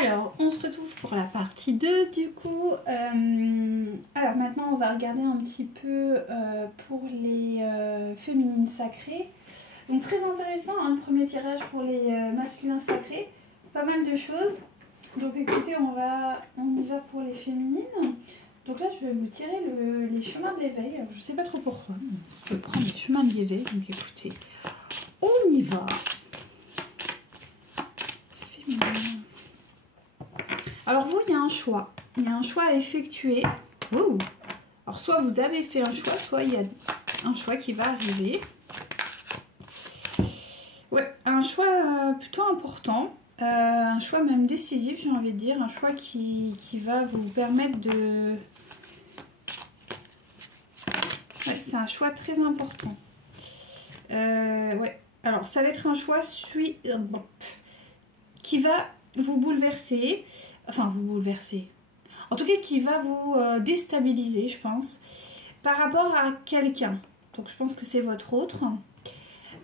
Alors, on se retrouve pour la partie 2 du coup. Alors maintenant, on va regarder un petit peu pour les féminines sacrées. Donc très intéressant, hein, le premier tirage pour les masculins sacrés. Pas mal de choses. Donc écoutez, on y va pour les féminines. Donc là, je vais vous tirer les chemins de l'éveil. Alors, je sais pas trop pourquoi. Je vais prendre les chemins de l'éveil. Donc écoutez, on y va. Féminine. Alors vous, il y a un choix. Il y a un choix à effectuer. Ouh. Alors soit vous avez fait un choix, soit il y a un choix qui va arriver. Ouais, un choix plutôt important. Un choix même décisif, j'ai envie de dire. Un choix qui va vous permettre de... Ouais, c'est un choix très important. Ouais. Alors ça va être un choix qui va vous bouleverser. Enfin, vous bouleverser. En tout cas, qui va vous déstabiliser, je pense, par rapport à quelqu'un. Donc, je pense que c'est votre autre.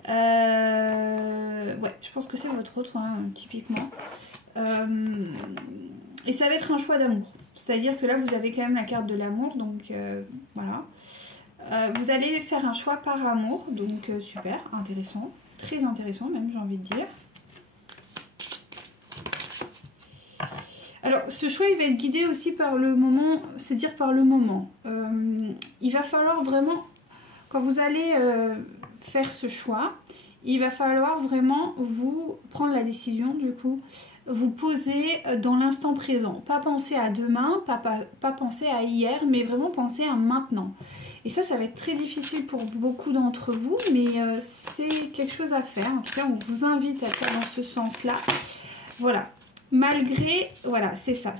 Ouais, je pense que c'est votre autre, hein, typiquement. Et ça va être un choix d'amour. C'est-à-dire que là, vous avez quand même la carte de l'amour. Donc, voilà. Vous allez faire un choix par amour. Donc, super, intéressant. Très intéressant, même, j'ai envie de dire. Alors, ce choix, il va être guidé aussi par le moment, c'est-à-dire par le moment. Il va falloir vraiment, quand vous allez faire ce choix, il va falloir vraiment vous prendre la décision, du coup, vous poser dans l'instant présent. Pas penser à demain, pas penser à hier, mais vraiment penser à maintenant. Et ça va être très difficile pour beaucoup d'entre vous, mais c'est quelque chose à faire. En tout cas, on vous invite à faire dans ce sens-là. Voilà. Malgré, voilà, c'est ça,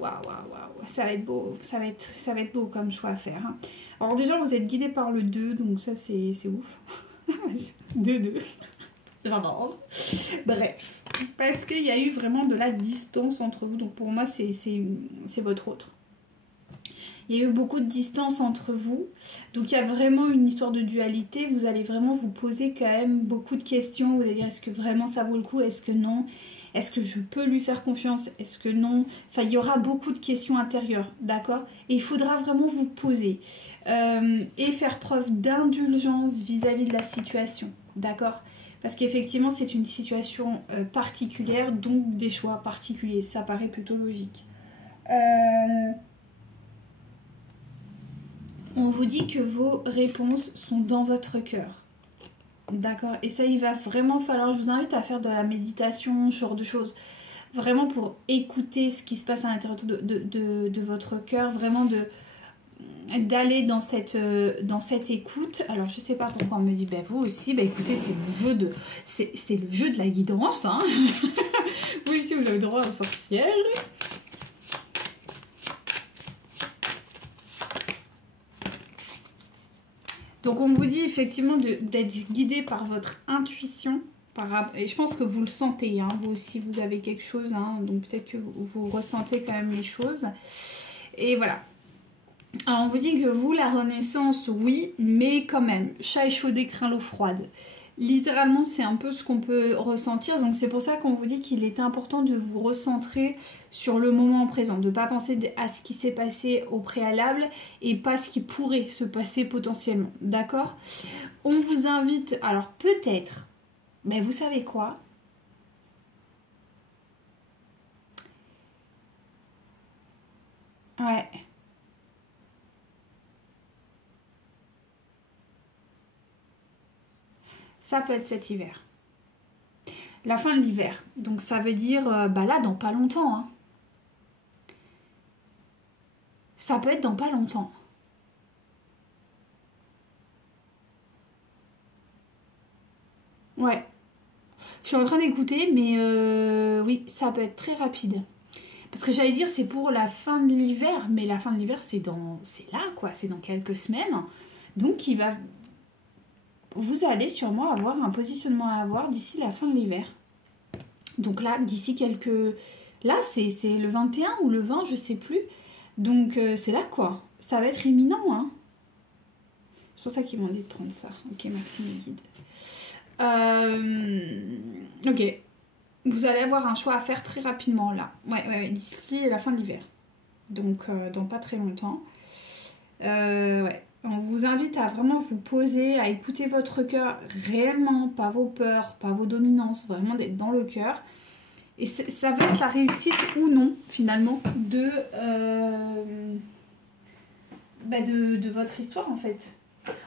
waouh, ça va être beau, ça va être beau comme choix à faire. Hein. Alors déjà, vous êtes guidé par le 2, donc ça, c'est ouf. 2, j'adore. Bref, parce qu'il y a eu vraiment de la distance entre vous, donc pour moi, c'est votre autre. Il y a eu beaucoup de distance entre vous, donc il y a vraiment une histoire de dualité. Vous allez vraiment vous poser quand même beaucoup de questions. Vous allez dire, est-ce que vraiment ça vaut le coup, est-ce que non? Est-ce que je peux lui faire confiance? Est-ce que non? Enfin, il y aura beaucoup de questions intérieures, d'accord? Et il faudra vraiment vous poser et faire preuve d'indulgence vis-à-vis de la situation, d'accord? Parce qu'effectivement, c'est une situation particulière, donc des choix particuliers. Ça paraît plutôt logique. On vous dit que vos réponses sont dans votre cœur. D'accord, et ça, il va vraiment falloir, je vous invite à faire de la méditation, ce genre de choses, vraiment pour écouter ce qui se passe à l'intérieur de votre cœur, vraiment d'aller dans cette écoute. Alors, je sais pas pourquoi on me dit, vous aussi, écoutez, c'est le jeu de la guidance, hein. Vous aussi, vous avez droit aux sorcières. Donc on vous dit effectivement d'être guidé par votre intuition. Et je pense que vous le sentez, hein, vous aussi vous avez quelque chose, hein, donc peut-être que vous ressentez quand même les choses. Et voilà. Alors on vous dit que vous, la renaissance, oui, mais quand même, chat échaudé craint l'eau froide. Littéralement, c'est un peu ce qu'on peut ressentir. Donc c'est pour ça qu'on vous dit qu'il est important de vous recentrer sur le moment présent. De ne pas penser à ce qui s'est passé au préalable et pas ce qui pourrait se passer potentiellement. D'accord? On vous invite, alors peut-être, mais vous savez quoi? Ouais. Ça peut être cet hiver. La fin de l'hiver. Donc ça veut dire, là, dans pas longtemps. Hein. Ça peut être dans pas longtemps. Ouais. Je suis en train d'écouter, mais oui, ça peut être très rapide. Parce que j'allais dire, c'est pour la fin de l'hiver, mais la fin de l'hiver, c'est là, quoi. C'est dans quelques semaines. Donc, vous allez sûrement avoir un positionnement à avoir d'ici la fin de l'hiver. Donc là, d'ici quelques... Là, c'est le 21 ou le 20, je sais plus. Donc, c'est là, quoi. Ça va être imminent, hein. C'est pour ça qu'ils m'ont dit de prendre ça. Ok, merci mes guides. Ok. vous allez avoir un choix à faire très rapidement là. Ouais, d'ici la fin de l'hiver. Donc dans pas très longtemps. Ouais. On vous invite à vraiment vous poser, à écouter votre cœur réellement, pas vos peurs, pas vos dominances, vraiment d'être dans le cœur. Et ça va être la réussite ou non, finalement, de votre histoire, en fait.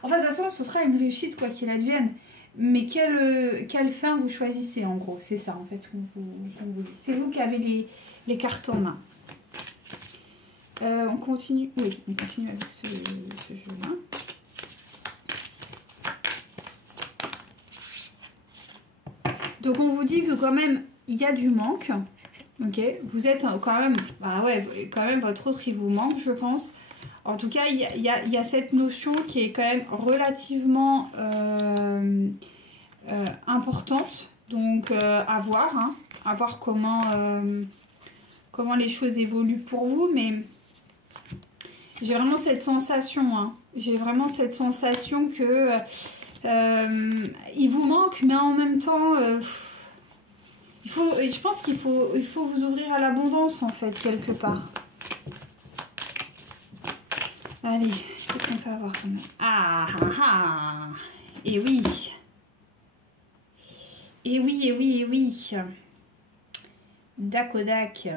Enfin, de toute façon, ce sera une réussite, quoi qu'il advienne. Mais quelle fin vous choisissez, en gros. C'est ça, en fait, qu'on vous dit. C'est vous qui avez les cartes en main. On continue. Oui, on continue avec ce jeu-là. Donc, on vous dit que quand même, il y a du manque. Ok, vous êtes quand même... Bah ouais, quand même, votre autre, il vous manque, je pense. En tout cas, il y a cette notion qui est quand même relativement importante. Donc, à voir. Hein, à voir comment les choses évoluent pour vous. Mais... j'ai vraiment cette sensation, hein. J'ai vraiment cette sensation que il vous manque, mais en même temps, je pense qu'il faut vous ouvrir à l'abondance, en fait, quelque part. Allez, qu'est-ce qu'on peut avoir quand même? Ah. Et oui. Et oui. Dakodak.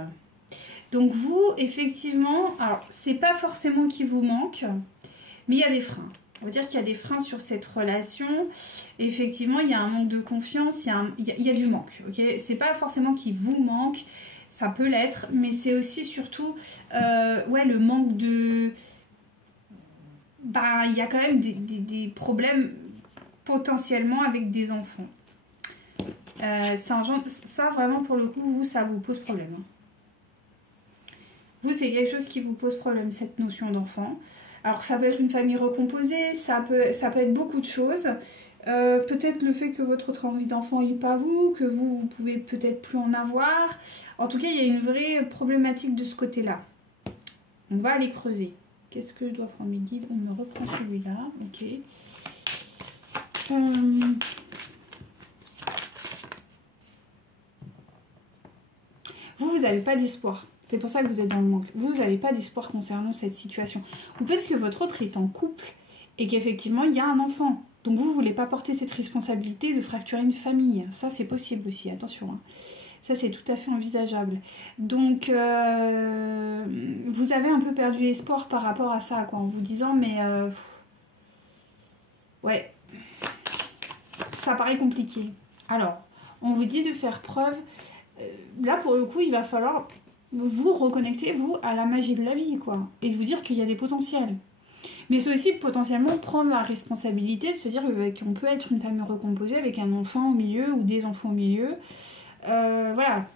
Donc vous, effectivement, alors c'est pas forcément qu'il vous manque, mais il y a des freins. On va dire qu'il y a des freins sur cette relation. Effectivement, il y a un manque de confiance, il y a du manque. Ok, c'est pas forcément qu'il vous manque, ça peut l'être, mais c'est aussi surtout le manque de... Bah, il y a quand même des problèmes potentiellement avec des enfants. Ça, vraiment, pour le coup, vous, ça vous pose problème. Vous, c'est quelque chose qui vous pose problème, cette notion d'enfant. Alors, ça peut être une famille recomposée, ça peut être beaucoup de choses. Peut-être le fait que votre autre a envie d'enfant et pas vous, que vous pouvez peut-être plus en avoir. En tout cas, il y a une vraie problématique de ce côté-là. On va aller creuser. Qu'est-ce que je dois prendre mes guides? On me reprend celui-là. Ok. Vous n'avez pas d'espoir. C'est pour ça que vous êtes dans le manque. Vous n'avez pas d'espoir concernant cette situation. Ou peut-être que votre autre est en couple et qu'effectivement, il y a un enfant. Donc vous ne voulez pas porter cette responsabilité de fracturer une famille. Ça, c'est possible aussi, attention. Hein. Ça, c'est tout à fait envisageable. Donc, vous avez un peu perdu l'espoir par rapport à ça, quoi, en vous disant, mais... ouais, ça paraît compliqué. Alors, on vous dit de faire preuve... là, pour le coup, il va falloir... vous reconnecter, vous, à la magie de la vie, quoi. Et de vous dire qu'il y a des potentiels. Mais c'est aussi potentiellement prendre la responsabilité de se dire qu'on peut être une famille recomposée avec un enfant au milieu ou des enfants au milieu. Voilà.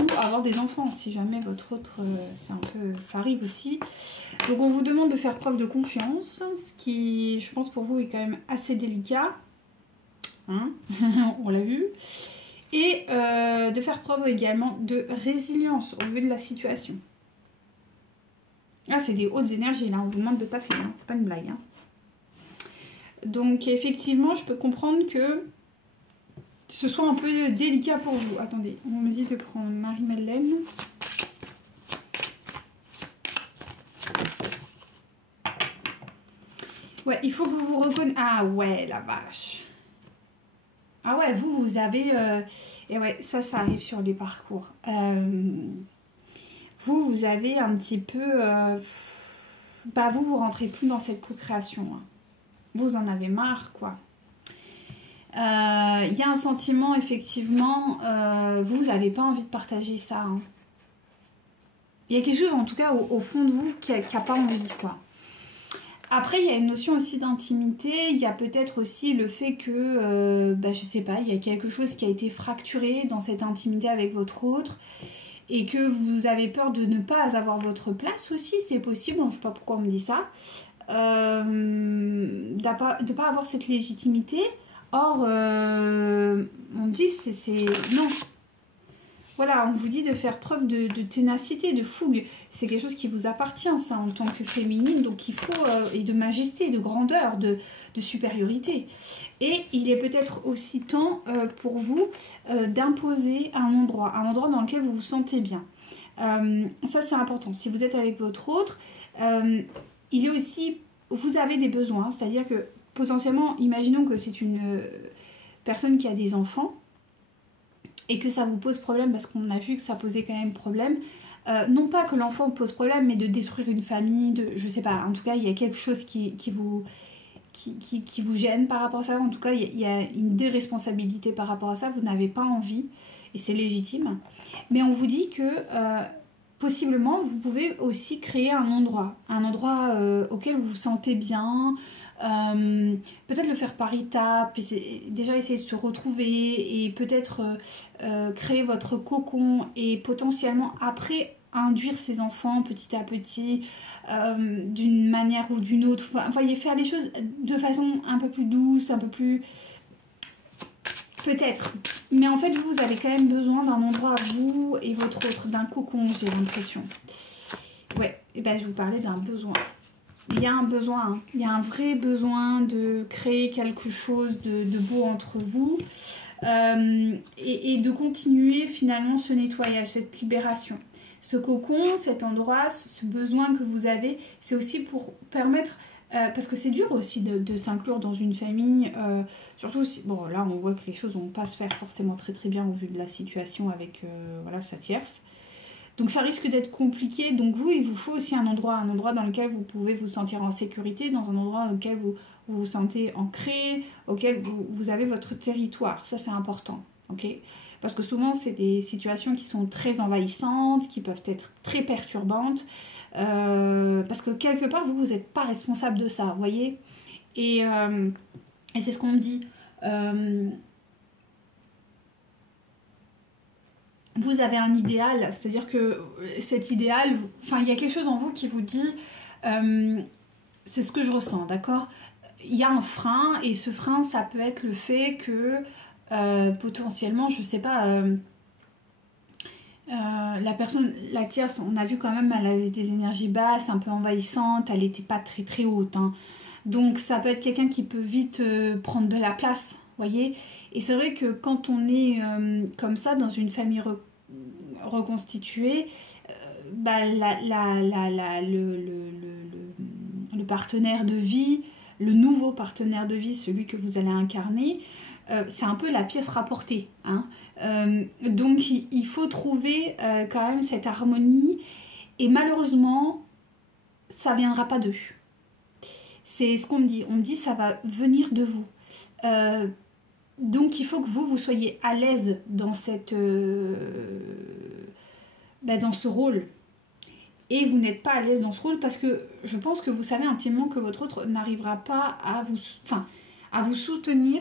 Ou avoir des enfants, si jamais votre autre... c'est un peu... ça arrive aussi. Donc on vous demande de faire preuve de confiance, ce qui, je pense, pour vous est quand même assez délicat. Hein. On l'a vu. Et de faire preuve également de résilience au vu de la situation. Ah, c'est des hautes énergies, là. On vous demande de taffer, hein. C'est pas une blague. Hein. Donc, effectivement, je peux comprendre que ce soit un peu délicat pour vous. Attendez, on me dit de prendre Marie-Madeleine. Ouais, il faut que vous vous reconnaissiez. Ah ouais, la vache. Ah ouais, vous avez... Et ouais, ça arrive sur les parcours. Vous avez un petit peu... bah, vous rentrez plus dans cette co-création. Hein. Vous en avez marre, quoi. Il y a un sentiment, effectivement, vous n'avez pas envie de partager ça. Hein. Il y a quelque chose, en tout cas, au fond de vous qui n'a pas envie, quoi. Après, il y a une notion aussi d'intimité. Il y a peut-être aussi le fait que, bah, je sais pas, il y a quelque chose qui a été fracturé dans cette intimité avec votre autre et que vous avez peur de ne pas avoir votre place aussi, c'est possible. Je ne sais pas pourquoi on me dit ça. De ne pas avoir cette légitimité. Or, on dit c'est... Non. voilà, on vous dit de faire preuve de ténacité, de fougue. C'est quelque chose qui vous appartient, ça, en tant que féminine. Donc il faut, et de majesté, de grandeur, de supériorité. Et il est peut-être aussi temps pour vous d'imposer un endroit dans lequel vous vous sentez bien. Ça, c'est important. Si vous êtes avec votre autre, il est aussi, vous avez des besoins. C'est-à-dire que potentiellement, imaginons que c'est une personne qui a des enfants et que ça vous pose problème, parce qu'on a vu que ça posait quand même problème. Non pas que l'enfant pose problème, mais de détruire une famille, je sais pas, en tout cas il y a quelque chose qui vous gêne par rapport à ça. En tout cas il y a une déresponsabilité par rapport à ça, vous n'avez pas envie, et c'est légitime. Mais on vous dit que possiblement vous pouvez aussi créer un endroit auquel vous vous sentez bien. Peut-être le faire par étapes, déjà essayer de se retrouver, et peut-être créer votre cocon, et potentiellement après induire ses enfants petit à petit d'une manière ou d'une autre, enfin faire les choses de façon un peu plus douce, un peu plus, peut-être, mais en fait vous avez quand même besoin d'un endroit à vous et votre autre, d'un cocon, j'ai l'impression. Ouais, et ben je vous parlais d'un besoin. Il y a un besoin, hein. Il y a un vrai besoin de créer quelque chose de beau entre vous, et de continuer finalement ce nettoyage, cette libération. Ce cocon, cet endroit, ce besoin que vous avez, c'est aussi pour permettre, parce que c'est dur aussi de s'inclure dans une famille, surtout si, bon là on voit que les choses vont pas se faire forcément très très bien au vu de la situation avec voilà, sa tierce. Donc ça risque d'être compliqué, donc vous, il vous faut aussi un endroit dans lequel vous pouvez vous sentir en sécurité, dans un endroit auquel vous vous sentez ancré, auquel vous avez votre territoire. Ça, c'est important, ok? Parce que souvent, c'est des situations qui sont très envahissantes, qui peuvent être très perturbantes, parce que quelque part, vous n'êtes pas responsable de ça, vous voyez? Et c'est ce qu'on me dit. Vous avez un idéal, c'est-à-dire que cet idéal, enfin, il y a quelque chose en vous qui vous dit, c'est ce que je ressens, d'accord? Il y a un frein, et ce frein, ça peut être le fait que potentiellement, je sais pas, la personne, la tierce, on a vu quand même, elle avait des énergies basses, un peu envahissantes, elle n'était pas très très haute, hein. Donc ça peut être quelqu'un qui peut vite prendre de la place, voyez. Et c'est vrai que quand on est comme ça dans une famille reconstituée, bah, le partenaire de vie, le nouveau partenaire de vie, celui que vous allez incarner, c'est un peu la pièce rapportée, hein. Donc il faut trouver quand même cette harmonie, et malheureusement ça viendra pas d'eux. C'est ce qu'on me dit. On me dit ça va venir de vous. Donc il faut que vous soyez à l'aise dans cette, dans ce rôle. Et vous n'êtes pas à l'aise dans ce rôle parce que je pense que vous savez intimement que votre autre n'arrivera pas à vous soutenir,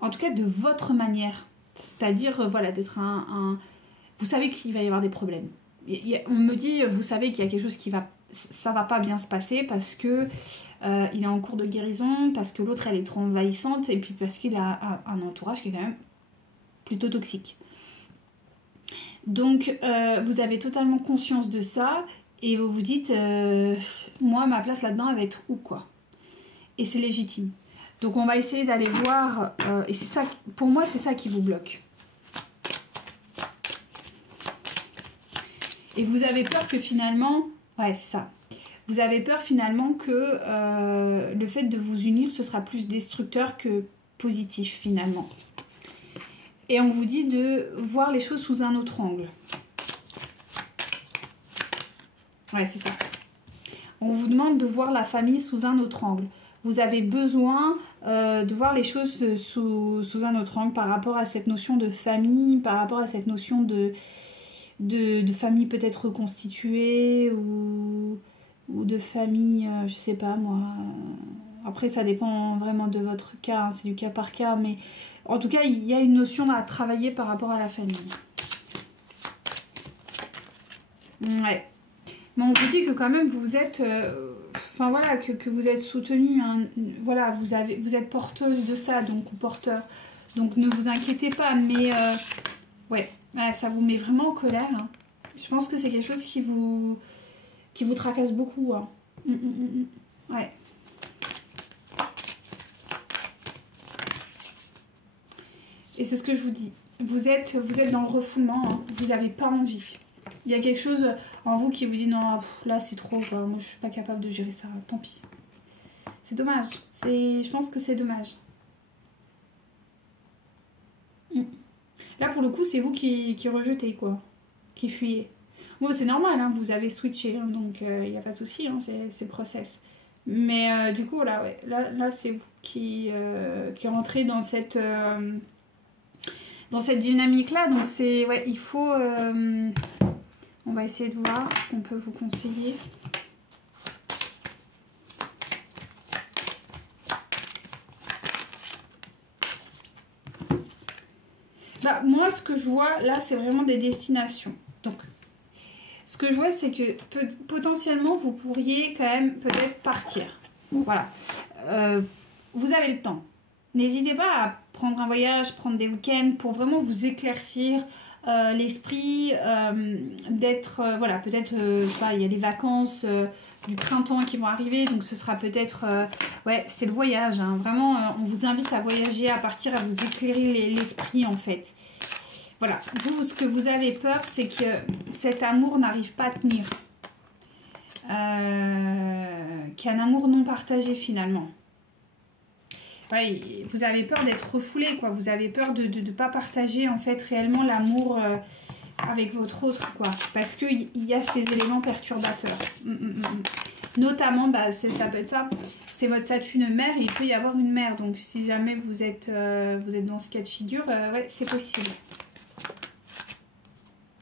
en tout cas de votre manière. C'est-à-dire, voilà, d'être vous savez qu'il va y avoir des problèmes. On me dit, vous savez qu'il y a quelque chose ça va pas bien se passer parce que il est en cours de guérison, parce que l'autre elle est trop envahissante, et puis parce qu'il a un entourage qui est quand même plutôt toxique. Donc vous avez totalement conscience de ça, et vous vous dites moi ma place là-dedans elle va être où, quoi. Et c'est légitime. Donc on va essayer d'aller voir, et c'est ça, pour moi c'est ça qui vous bloque. Et vous avez peur que finalement, ouais c'est ça, vous avez peur finalement que le fait de vous unir ce sera plus destructeur que positif finalement. Et on vous dit de voir les choses sous un autre angle. Ouais c'est ça. On vous demande de voir la famille sous un autre angle. Vous avez besoin de voir les choses sous un autre angle par rapport à cette notion de famille, par rapport à cette notion de famille peut-être reconstituée, ou de famille, je sais pas moi. Après ça dépend vraiment de votre cas, hein, c'est du cas par cas, mais en tout cas il y a une notion à travailler par rapport à la famille. Ouais. Mais on vous dit que quand même vous êtes, enfin voilà, que vous êtes soutenu, hein, voilà, vous êtes porteuse de ça, donc, ou porteur, donc ne vous inquiétez pas, mais ouais, Ouais, ça vous met vraiment en colère. Hein. Je pense que c'est quelque chose qui vous tracasse beaucoup. Hein. Ouais. Et c'est ce que je vous dis. Vous êtes dans le refoulement. Hein. Vous n'avez pas envie. Il y a quelque chose en vous qui vous dit non, là c'est trop. Quoi. Moi je suis pas capable de gérer ça. Tant pis. C'est dommage. Je pense que c'est dommage. Là pour le coup c'est vous qui rejetez quoi. Qui fuyez. Bon c'est normal. Hein, vous avez switché. Hein, donc il n'y a pas de souci. Hein, c'est le process. Mais du coup là, ouais, là c'est vous qui rentrez dans cette dynamique là. Donc c'est ouais, il faut on va essayer de voir ce qu'on peut vous conseiller. Bah, moi ce que je vois là c'est vraiment des destinations. Donc ce que je vois c'est que potentiellement vous pourriez quand même peut-être partir. Voilà. Vous avez le temps. N'hésitez pas à prendre un voyage, prendre des week-ends pour vraiment vous éclaircir l'esprit, d'être, voilà, peut-être, je sais pas, il y a les vacances du printemps qui vont arriver, donc ce sera peut-être, ouais, c'est le voyage, hein, vraiment, on vous invite à voyager, à partir, à vous éclairer l'esprit en fait. Voilà, vous, ce que vous avez peur, c'est que cet amour n'arrive pas à tenir, qu'il y a un amour non partagé finalement. Ouais, vous avez peur d'être refoulé, quoi. Vous avez peur de ne pas partager, en fait, réellement l'amour avec votre autre, quoi. Parce qu'il y a ces éléments perturbateurs. Notamment, bah, ça peut être ça. C'est votre statut de mère et il peut y avoir une mère. Donc, si jamais vous êtes dans ce cas de figure, ouais, c'est possible.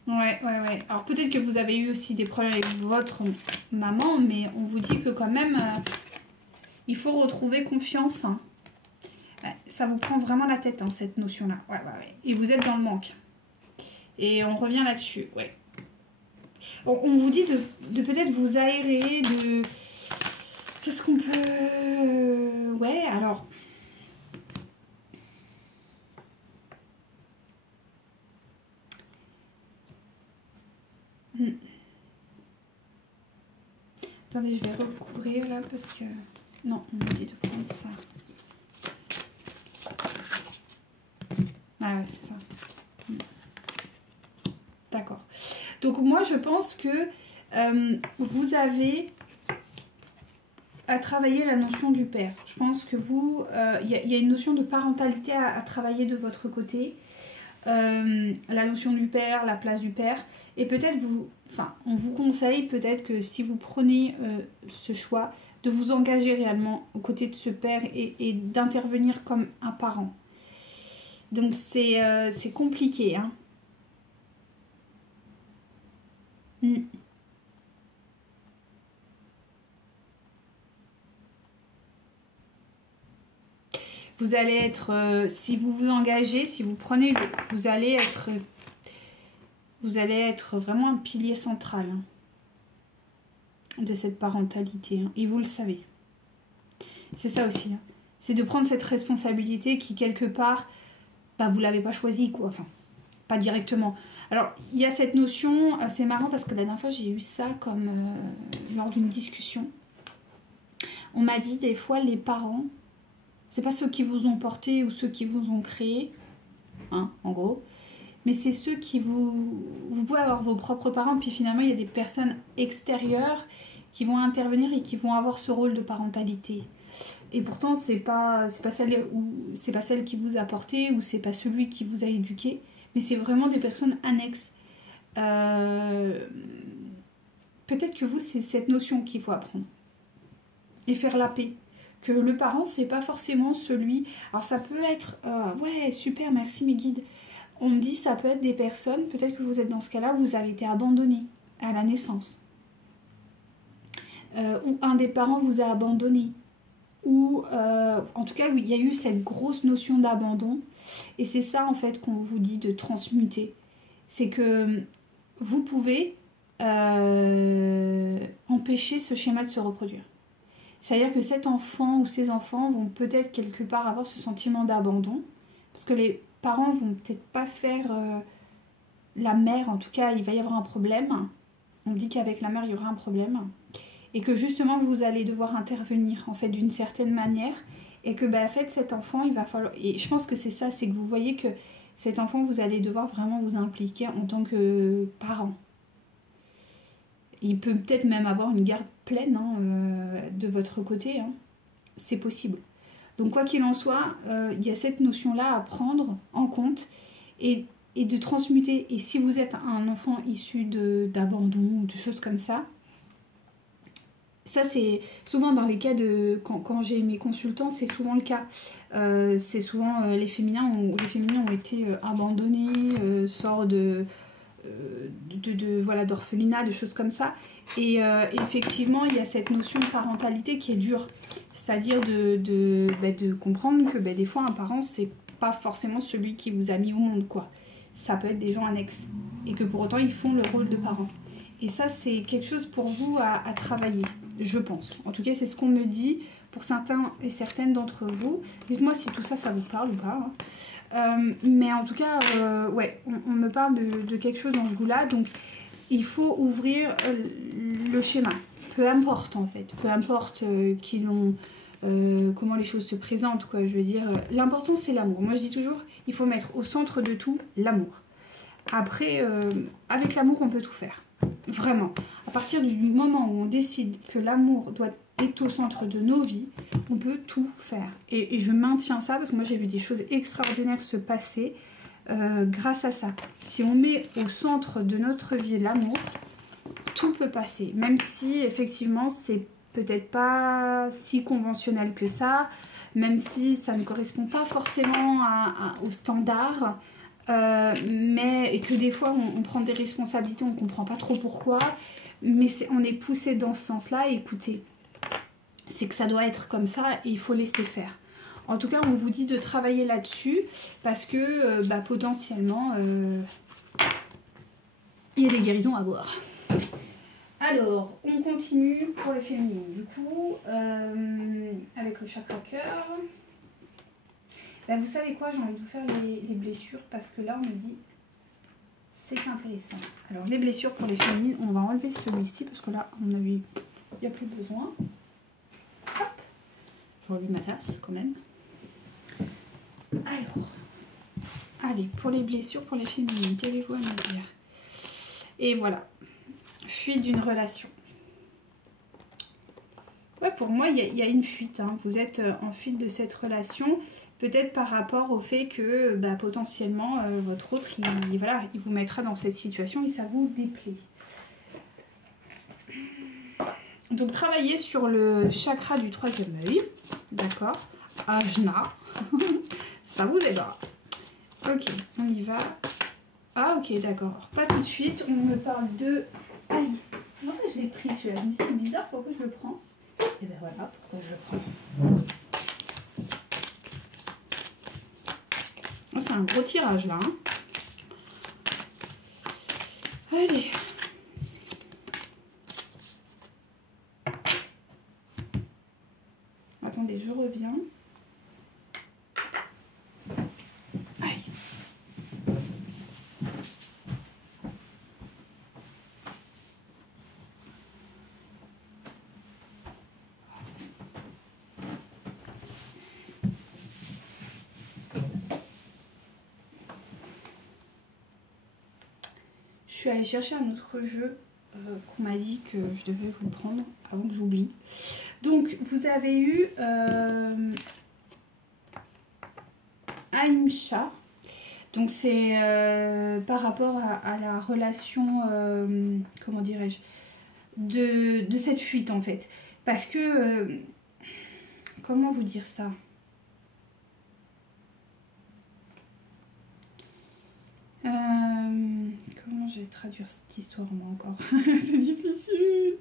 Ouais. Alors, peut-être que vous avez eu aussi des problèmes avec votre maman, mais on vous dit que quand même, il faut retrouver confiance, hein. Ça vous prend vraiment la tête, hein, cette notion-là. Ouais. Et vous êtes dans le manque. Et on revient là-dessus, ouais. On vous dit de peut-être vous aérer, de... Qu'est-ce qu'on peut... Ouais, alors... Attendez, je vais recouvrir là parce que... Non, on me dit de prendre ça. Ah ouais, c'est ça. D'accord. Donc moi, je pense que vous avez à travailler la notion du père. Je pense que vous, il y a une notion de parentalité à travailler de votre côté. La notion du père, la place du père. Et peut-être on vous conseille peut-être que si vous prenez ce choix, de vous engager réellement aux côtés de ce père et d'intervenir comme un parent. Donc c'est compliqué, hein. Vous allez être, si vous vous engagez, si vous prenez, vous allez être vraiment un pilier central, hein, de cette parentalité, hein, et vous le savez. C'est ça aussi, hein. C'est de prendre cette responsabilité qui quelque part, bah, vous l'avez pas choisie, quoi. Enfin, pas directement. Alors, il y a cette notion, c'est marrant parce que la dernière fois j'ai eu ça comme lors d'une discussion. On m'a dit des fois les parents, c'est pas ceux qui vous ont porté ou ceux qui vous ont créé, hein, en gros, mais c'est ceux qui vous pouvez avoir vos propres parents, puis finalement il y a des personnes extérieures qui vont intervenir et qui vont avoir ce rôle de parentalité. Et pourtant c'est pas celle qui vous a porté ou c'est pas celui qui vous a éduqué, mais c'est vraiment des personnes annexes. Peut-être que vous, c'est cette notion qu'il faut apprendre et faire la paix. Que le parent, c'est pas forcément celui... Alors ça peut être... ouais, super, merci mes guides. On me dit ça peut être des personnes, peut-être que vous êtes dans ce cas-là, vous avez été abandonné à la naissance. Ou un des parents vous a abandonné. Ou en tout cas, oui, il y a eu cette grosse notion d'abandon. Et c'est ça en fait qu'on vous dit de transmuter. C'est que vous pouvez empêcher ce schéma de se reproduire. C'est-à-dire que cet enfant ou ces enfants vont peut-être quelque part avoir ce sentiment d'abandon. Parce que les parents vont peut-être pas faire la mère, en tout cas, il va y avoir un problème. On dit qu'avec la mère, il y aura un problème. Et que justement, vous allez devoir intervenir, en fait, d'une certaine manière. Et que, bah, en fait, cet enfant, il va falloir... Et je pense que c'est ça, c'est que vous voyez que cet enfant, vous allez devoir vraiment vous impliquer en tant que parent. Il peut peut-être même avoir une garde pleine de votre côté. Hein. C'est possible. Donc, quoi qu'il en soit, il y a cette notion-là à prendre en compte et de transmuter. Et si vous êtes un enfant issu d'abandon ou de choses comme ça, ça, c'est souvent dans les cas de... Quand j'ai mes consultants, c'est souvent le cas. C'est souvent les féminins ont été abandonnés, sortent voilà, d'orphelinat, de choses comme ça. Et effectivement, il y a cette notion de parentalité qui est dure. C'est-à-dire de comprendre que des fois, un parent, c'est pas forcément celui qui vous a mis au monde, quoi. Ça peut être des gens annexes. Et que pour autant, ils font le rôle de parent. Et ça, c'est quelque chose pour vous à travailler, je pense. En tout cas, c'est ce qu'on me dit pour certains et certaines d'entre vous. Dites-moi si tout ça, ça vous parle ou pas. Mais en tout cas, ouais, on me parle de quelque chose dans ce goût-là. Donc, il faut ouvrir le schéma. Peu importe, en fait. Peu importe comment les choses se présentent, quoi. Je veux dire, l'important, c'est l'amour. Moi, je dis toujours, il faut mettre au centre de tout l'amour. Après, avec l'amour, on peut tout faire. Vraiment. À partir du moment où on décide que l'amour doit être au centre de nos vies, on peut tout faire. Et je maintiens ça parce que moi j'ai vu des choses extraordinaires se passer grâce à ça. Si on met au centre de notre vie l'amour, tout peut passer. Même si effectivement c'est peut-être pas si conventionnel que ça, même si ça ne correspond pas forcément aux standards. Et que des fois on prend des responsabilités, on ne comprend pas trop pourquoi, mais on est poussé dans ce sens-là. Et écoutez, c'est que ça doit être comme ça et il faut laisser faire. En tout cas, on vous dit de travailler là-dessus parce que potentiellement, il y a des guérisons à voir. Alors, on continue pour les féminines. Du coup, avec le chakra cœur. Vous savez quoi, j'ai envie de vous faire les blessures parce que là on me dit c'est intéressant. Alors les blessures pour les féminines, on va enlever celui-ci parce que là à mon avis il n'y a plus besoin. Hop, je relis ma tasse quand même. Alors, allez, pour les blessures pour les féminines, qu'avez-vous à me dire? Et voilà, fuite d'une relation. Ouais, pour moi il y a une fuite, hein. Vous êtes en fuite de cette relation. Peut-être par rapport au fait que potentiellement votre autre, il vous mettra dans cette situation et ça vous déplaît. Donc travaillez sur le chakra du troisième œil, d'accord, Ajna, ça vous aidera. Ok, on y va. Ah ok, d'accord, pas tout de suite, on me parle de... Aïe, comment ça je l'ai pris celui-là? Je me dis c'est bizarre, pourquoi je le prends? Et ben voilà, pourquoi je le prends. C'est un gros tirage là. Hein. Allez. Attendez, je reviens. Aïe. Je suis allée chercher un autre jeu qu'on m'a dit que je devais vous prendre avant que j'oublie. Donc, vous avez eu Aimcha. Donc, c'est par rapport à la relation, comment dirais-je, de cette fuite en fait. Parce que, comment vous dire ça ? Comment je vais traduire cette histoire moi encore? C'est difficile.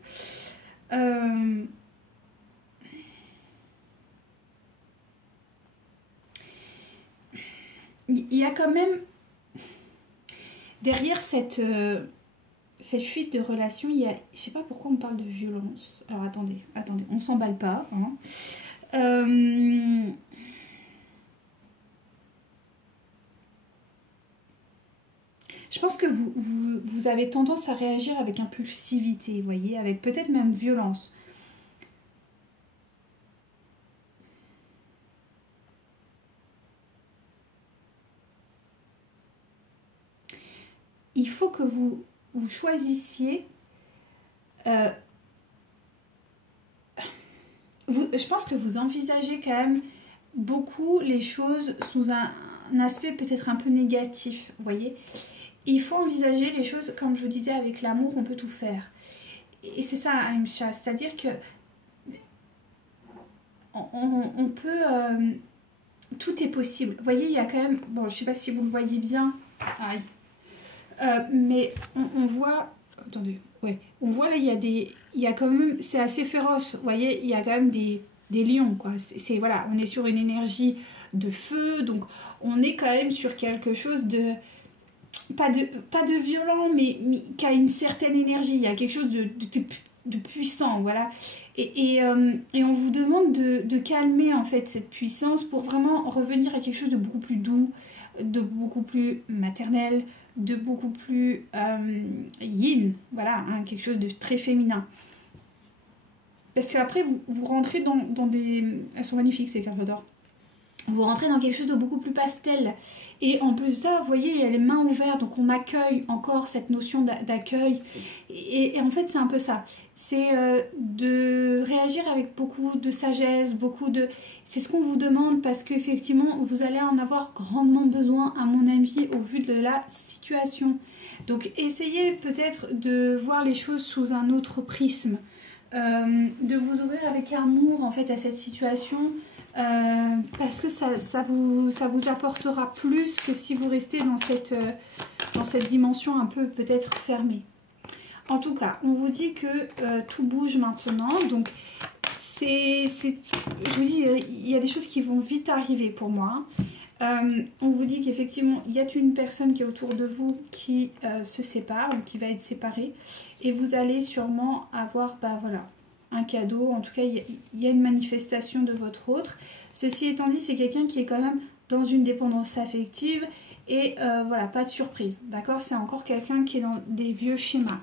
Il y a quand même derrière cette fuite de relation, il y a, je sais pas pourquoi on parle de violence. Alors attendez, on s'emballe pas. Hein. Je pense que vous avez tendance à réagir avec impulsivité, vous voyez, avec peut-être même violence. Il faut que vous choisissiez... je pense que vous envisagez quand même beaucoup les choses sous un aspect peut-être un peu négatif, vous voyez. Il faut envisager les choses, comme je vous disais, avec l'amour, on peut tout faire. Et c'est ça, Aïmcha, c'est-à-dire que on peut... tout est possible. Vous voyez, il y a quand même... Bon, je ne sais pas si vous le voyez bien. Aïe. Mais on voit... Attendez, ouais. On voit là, il y a quand même... C'est assez féroce, vous voyez, il y a quand même des lions, quoi. Voilà, on est sur une énergie de feu, donc on est quand même sur quelque chose de... Pas de violent, mais qui a une certaine énergie. Il y a quelque chose de puissant, voilà. Et on vous demande de calmer, en fait, cette puissance pour vraiment revenir à quelque chose de beaucoup plus doux, de beaucoup plus maternel, de beaucoup plus yin, voilà, hein, quelque chose de très féminin. Parce qu'après, vous rentrez dans des... Elles sont magnifiques, ces cartes d'or. Vous rentrez dans quelque chose de beaucoup plus pastel. Et en plus de ça, vous voyez, il y a les mains ouvertes, donc on accueille encore cette notion d'accueil. Et en fait, c'est un peu ça. C'est de réagir avec beaucoup de sagesse, beaucoup de... C'est ce qu'on vous demande parce qu'effectivement, vous allez en avoir grandement besoin, à mon avis, au vu de la situation. Donc, essayez peut-être de voir les choses sous un autre prisme. De vous ouvrir avec amour, en fait, à cette situation. Parce que ça vous apportera plus que si vous restez dans cette dimension un peu peut-être fermée. En tout cas, on vous dit que tout bouge maintenant. Donc, je vous dis, il y a des choses qui vont vite arriver pour moi. On vous dit qu'effectivement, il y a une personne qui est autour de vous qui se sépare ou qui va être séparée. Et vous allez sûrement avoir, bah voilà, un cadeau. En tout cas, il y a une manifestation de votre autre. Ceci étant dit, c'est quelqu'un qui est quand même dans une dépendance affective. Et voilà, pas de surprise. D'accord? C'est encore quelqu'un qui est dans des vieux schémas.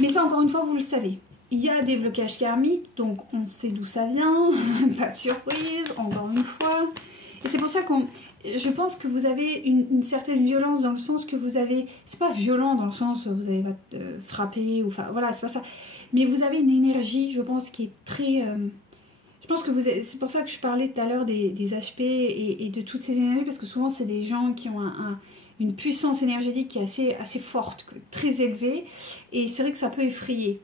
Mais ça, encore une fois, vous le savez. Il y a des blocages karmiques, donc on sait d'où ça vient, pas de surprise, encore une fois. Et c'est pour ça je pense que vous avez une certaine violence dans le sens que vous avez... C'est pas violent dans le sens où vous allez frapper, ou enfin voilà, c'est pas ça. Mais vous avez une énergie, je pense, qui est très... je pense que c'est pour ça que je parlais tout à l'heure des HP et de toutes ces énergies, parce que souvent c'est des gens qui ont une puissance énergétique qui est assez forte, très élevée, et c'est vrai que ça peut effrayer.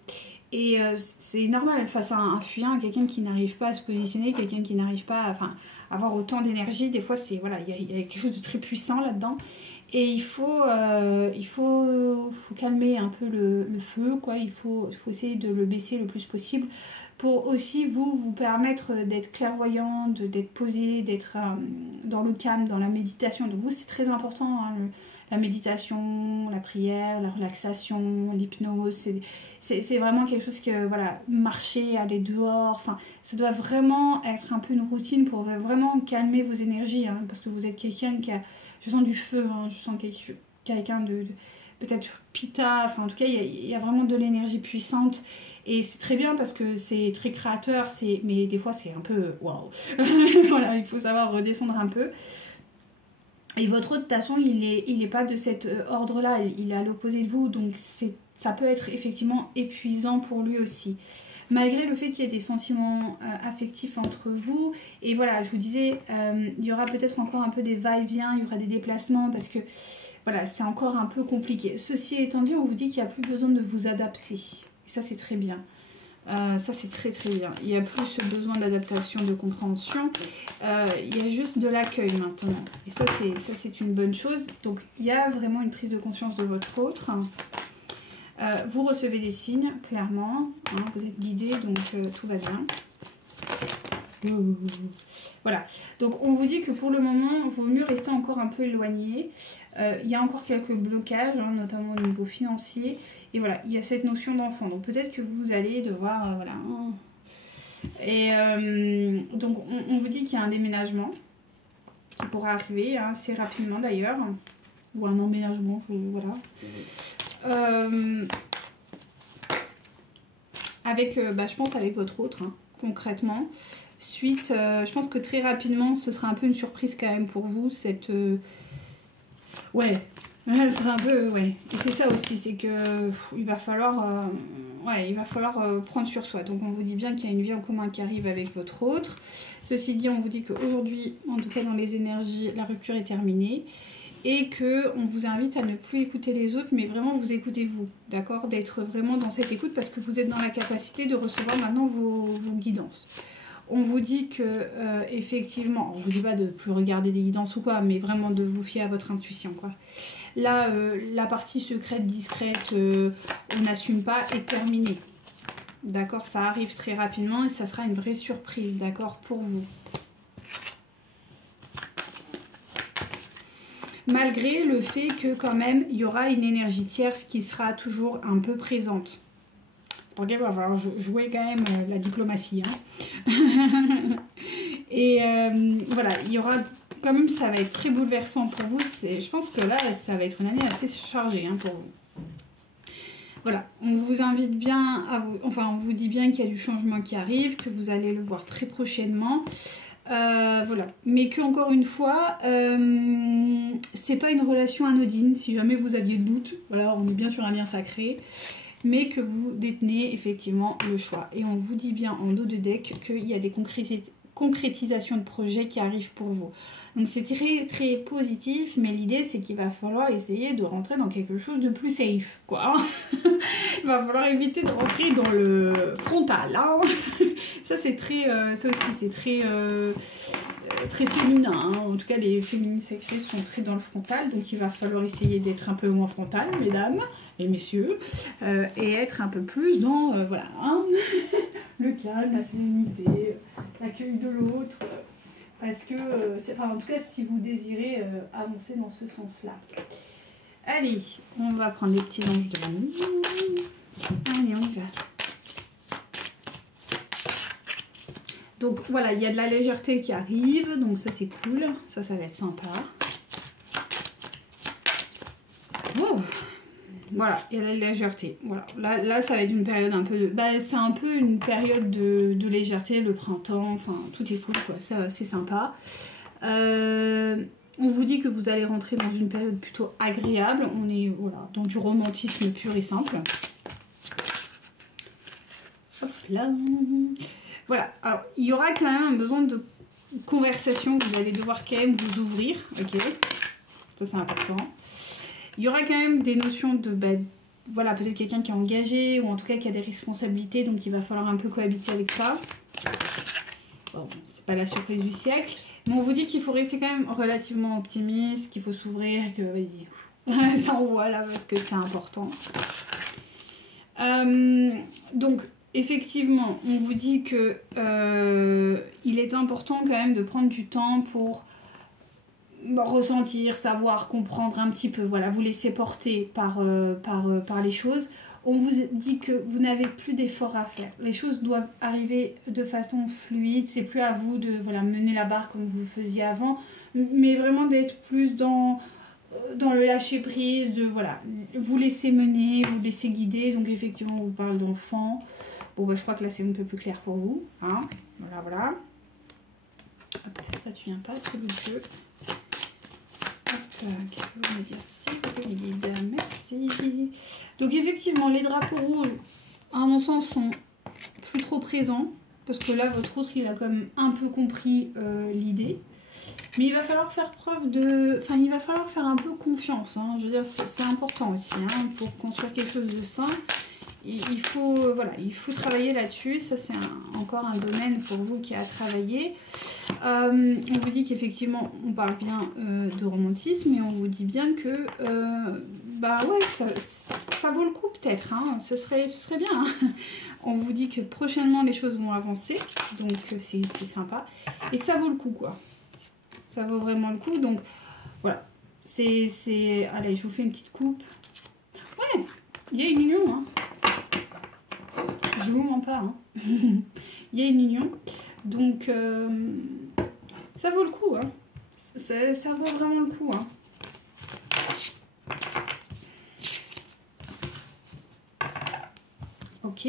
Et c'est normal face à un fuyant, à quelqu'un qui n'arrive pas à se positionner, quelqu'un qui n'arrive pas à avoir autant d'énergie. Des fois, voilà, il y a quelque chose de très puissant là-dedans. Et il faut calmer un peu le feu, quoi. Il faut essayer de le baisser le plus possible pour aussi vous permettre d'être clairvoyante, d'être posée, d'être dans le calme, dans la méditation. Donc vous, c'est très important, hein, la méditation, la prière, la relaxation, l'hypnose, c'est vraiment quelque chose que, voilà, marcher, aller dehors, enfin, ça doit vraiment être un peu une routine pour vraiment calmer vos énergies, hein, parce que vous êtes quelqu'un qui a, je sens du feu, hein, je sens quelqu'un de peut-être Pitta, enfin en tout cas, il y a vraiment de l'énergie puissante, et c'est très bien parce que c'est très créateur, mais des fois c'est un peu waouh, voilà, il faut savoir redescendre un peu. Et votre autre, de toute façon, il est pas de cet ordre-là, il est à l'opposé de vous, donc ça peut être effectivement épuisant pour lui aussi. Malgré le fait qu'il y ait des sentiments affectifs entre vous, et voilà, je vous disais, il y aura peut-être encore un peu des va-et-vient, il y aura des déplacements, parce que voilà, c'est encore un peu compliqué. Ceci étant dit, on vous dit qu'il n'y a plus besoin de vous adapter, et ça c'est très bien. Ça c'est très très bien. Il n'y a plus ce besoin d'adaptation, de compréhension. Il y a juste de l'accueil maintenant. Et ça c'est une bonne chose. Donc il y a vraiment une prise de conscience de votre autre. Vous recevez des signes, clairement. Hein, vous êtes guidé, donc tout va bien. Voilà. Donc on vous dit que pour le moment, il vaut mieux rester encore un peu éloigné. Il y a encore quelques blocages, hein, notamment au niveau financier. Et voilà, il y a cette notion d'enfant. Donc peut-être que vous allez devoir... voilà. Et donc on vous dit qu'il y a un déménagement. qui pourrait arriver hein, assez rapidement d'ailleurs. Ou un emménagement, voilà. Avec, je pense avec votre autre, hein, concrètement. Suite, je pense que très rapidement, ce sera un peu une surprise quand même pour vous, cette... Ouais, ce sera un peu... Ouais, et c'est ça aussi, c'est que il va falloir... prendre sur soi. Donc on vous dit bien qu'il y a une vie en commun qui arrive avec votre autre. Ceci dit, on vous dit qu'aujourd'hui, en tout cas dans les énergies, la rupture est terminée. Et qu'on vous invite à ne plus écouter les autres, mais vraiment vous écoutez vous, d'accord? D'être vraiment dans cette écoute parce que vous êtes dans la capacité de recevoir maintenant vos guidances. On vous dit que, effectivement, je vous dis pas de plus regarder des guidances ou quoi, mais vraiment de vous fier à votre intuition, quoi. Là, la partie secrète, discrète, on n'assume pas, est terminée. D'accord? Ça arrive très rapidement et ça sera une vraie surprise, d'accord, pour vous. Malgré le fait que quand même il y aura une énergie tierce qui sera toujours un peu présente. Ok, il va falloir jouer quand même la diplomatie. Hein. Et voilà, il y aura quand même, ça va être très bouleversant pour vous. Je pense que là, ça va être une année assez chargée hein, pour vous. Voilà, on vous invite bien à vous... Enfin, on vous dit bien qu'il y a du changement qui arrive, que vous allez le voir très prochainement. Voilà, mais que encore une fois, c'est pas une relation anodine. Si jamais vous aviez le doute, voilà, on est bien sur un lien sacré, mais que vous détenez effectivement le choix. Et on vous dit bien en dos de deck qu'il y a des concrétisations de projets qui arrivent pour vous. Donc c'est très très positif, mais l'idée c'est qu'il va falloir essayer de rentrer dans quelque chose de plus safe, quoi. Il va falloir éviter de rentrer dans le frontal, hein. Ça c'est très, ça aussi c'est très, très féminin, hein. En tout cas les féminines sacrées sont très dans le frontal, donc il va falloir essayer d'être un peu moins frontal, mesdames et messieurs, et être un peu plus dans, voilà, hein. Le calme, la sérénité, l'accueil de l'autre. Parce que, enfin, en tout cas, si vous désirez avancer dans ce sens-là. Allez, on va prendre les petits anges de la nuit. Allez, on y va. Donc voilà, il y a de la légèreté qui arrive, donc ça c'est cool. Ça va être sympa. Oh. Voilà, il y a la légèreté. Voilà. Là, ça va être une période un peu de... c'est un peu une période de légèreté, le printemps, enfin, tout est cool, quoi. Ça, c'est sympa. On vous dit que vous allez rentrer dans une période plutôt agréable. On est, voilà, dans du romantisme pur et simple. Hop là. Voilà. Alors, il y aura quand même un besoin de conversation. Vous allez devoir quand même vous ouvrir. Ok. Ça, c'est important. Il y aura quand même des notions de, voilà, peut-être quelqu'un qui est engagé ou en tout cas qui a des responsabilités, donc il va falloir un peu cohabiter avec ça. Bon, c'est pas la surprise du siècle, mais on vous dit qu'il faut rester quand même relativement optimiste, qu'il faut s'ouvrir, que ça envoie là parce que c'est important. Donc effectivement, on vous dit que il est important quand même de prendre du temps pour ressentir, savoir, comprendre un petit peu, voilà, vous laisser porter par les choses. On vous dit que vous n'avez plus d'efforts à faire. Les choses doivent arriver de façon fluide, c'est plus à vous de voilà, mener la barre comme vous faisiez avant, mais vraiment d'être plus dans le lâcher prise, de voilà, vous laisser mener, vous laisser guider. Donc effectivement, on vous parle d'enfants. Bon, je crois que là c'est un peu plus clair pour vous, hein. Voilà. Hop, ça tu viens pas, c'est le jeu. Qu'est-ce que vous me dire si merci. Donc effectivement, les drapeaux rouges, à mon sens, sont plus trop présents. Parce que là, votre autre, il a quand même un peu compris l'idée. Mais il va falloir faire preuve de... Enfin, il va falloir faire un peu confiance. Hein. Je veux dire, c'est important aussi. Hein, pour construire quelque chose de sain. Il faut, voilà, il faut travailler là-dessus. Ça, c'est encore un domaine pour vous qui a travaillé. On vous dit qu'effectivement, on parle bien de romantisme, mais on vous dit bien que, ouais, ça vaut le coup peut-être. Hein, ce serait bien. Hein. On vous dit que prochainement, les choses vont avancer. Donc, c'est sympa. Et que ça vaut le coup, quoi. Ça vaut vraiment le coup. Donc, voilà. Allez, je vous fais une petite coupe. Ouais, il y a une union, hein. Je vous mens pas, hein. Il y a une union, donc ça vaut le coup, hein. Ça vaut vraiment le coup. Hein. Ok.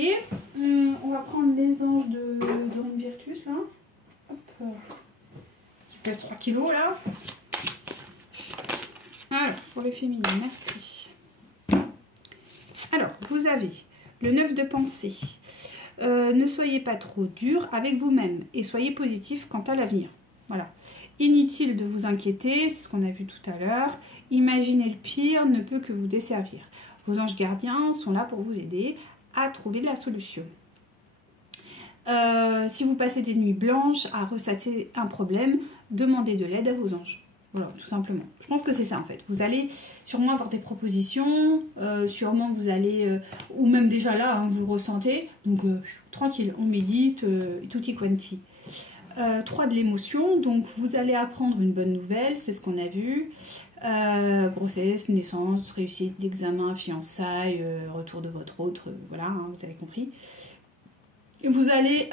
On va prendre les anges de Dawn Virtus, là. Hop. Qui pèse 3 kilos, là. Alors, pour les féminines, merci. Alors, vous avez le 9 de pensée. Ne soyez pas trop dur avec vous-même et soyez positif quant à l'avenir. Voilà. Inutile de vous inquiéter, c'est ce qu'on a vu tout à l'heure. Imaginer le pire ne peut que vous desservir. Vos anges gardiens sont là pour vous aider à trouver la solution. Si vous passez des nuits blanches à ressater un problème, demandez de l'aide à vos anges. Voilà, tout simplement. Je pense que c'est ça en fait. Vous allez sûrement avoir des propositions, sûrement vous allez, ou même déjà là, hein, vous le ressentez. Donc tranquille, on médite, tutti quanti. 3 de l'émotion, donc vous allez apprendre une bonne nouvelle, c'est ce qu'on a vu. Grossesse, naissance, réussite d'examen, fiançailles, retour de votre autre, voilà, hein, vous avez compris. Vous allez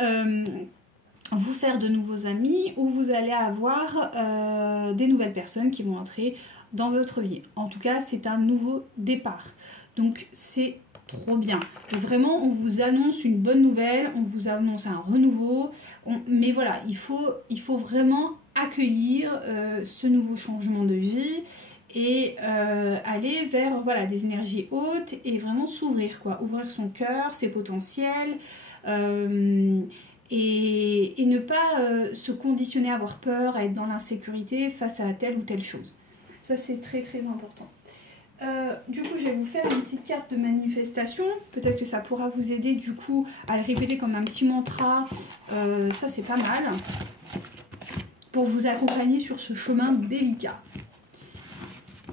vous faire de nouveaux amis ou vous allez avoir des nouvelles personnes qui vont entrer dans votre vie. En tout cas, c'est un nouveau départ. Donc, c'est trop bien. Donc, vraiment, on vous annonce une bonne nouvelle, on vous annonce un renouveau. Mais voilà, il faut vraiment accueillir ce nouveau changement de vie et aller vers voilà, des énergies hautes et vraiment s'ouvrir, quoi. Ouvrir son cœur, ses potentiels. Et ne pas se conditionner à avoir peur, à être dans l'insécurité face à telle ou telle chose. Ça, c'est très très important. Du coup, je vais vous faire une petite carte de manifestation. Peut-être que ça pourra vous aider du coup à le répéter comme un petit mantra. Ça, c'est pas mal. Pour vous accompagner sur ce chemin délicat.